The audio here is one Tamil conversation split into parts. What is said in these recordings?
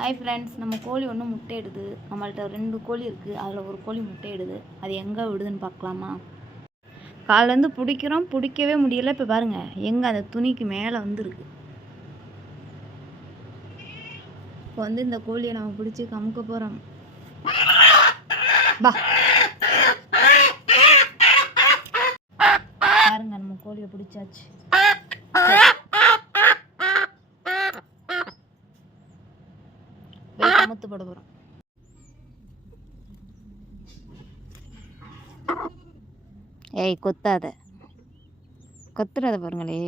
ஹாய் ஃப்ரெண்ட்ஸ், நம்ம கோழி ஒன்று முட்டையிடுது. நம்மள்ட்ட 2 கோழி இருக்குது. அதில் ஒரு கோழி முட்டையிடுது. அது எங்கே விடுதுன்னு பார்க்கலாமா? காலைலேருந்து பிடிக்கிறோம், பிடிக்கவே முடியல. இப்போ பாருங்கள், எங்கே அந்த துணிக்கு மேலே வந்துருக்கு. இப்போ இந்த கோழியை நம்ம பிடிச்சி கமுக்க போகிறோம். பா பாருங்க, நம்ம கோழியை பிடிச்சாச்சு. கமுத்து போட போகிறோம். ஏய், கொத்தாத, கொத்துறத பாருங்களே.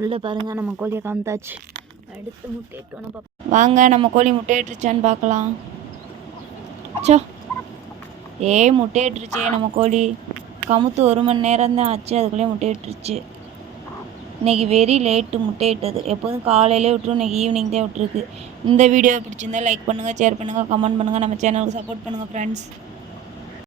உள்ள பாருங்க, நம்ம கோழியை காமித்தாச்சு. அடுத்து முட்டையிட்டோன்னு பார்ப்போம். வாங்க, நம்ம கோழி முட்டையிட்டுருச்சான்னு பார்க்கலாம். சோ முட்டையிட்டுருச்சே நம்ம கோழி. கமுத்து 1 மணி நேரம் தான் ஆச்சு, அதுக்குள்ளேயே முட்டையிட்டுருச்சு. இன்றைக்கி வெரி லேட்டு முட்டையிட்டது. எப்போதும் காலையிலே விட்டுரும், இன்றைக்கி ஈவினிங் தான் விட்டுருக்கு. இந்த வீடியோ பிடிச்சிருந்தா லைக் பண்ணுங்கள், ஷேர் பண்ணுங்கள், கமெண்ட் பண்ணுங்கள். நம்ம சேனலுக்கு சப்போர்ட் பண்ணுங்கள் ஃப்ரெண்ட்ஸ்.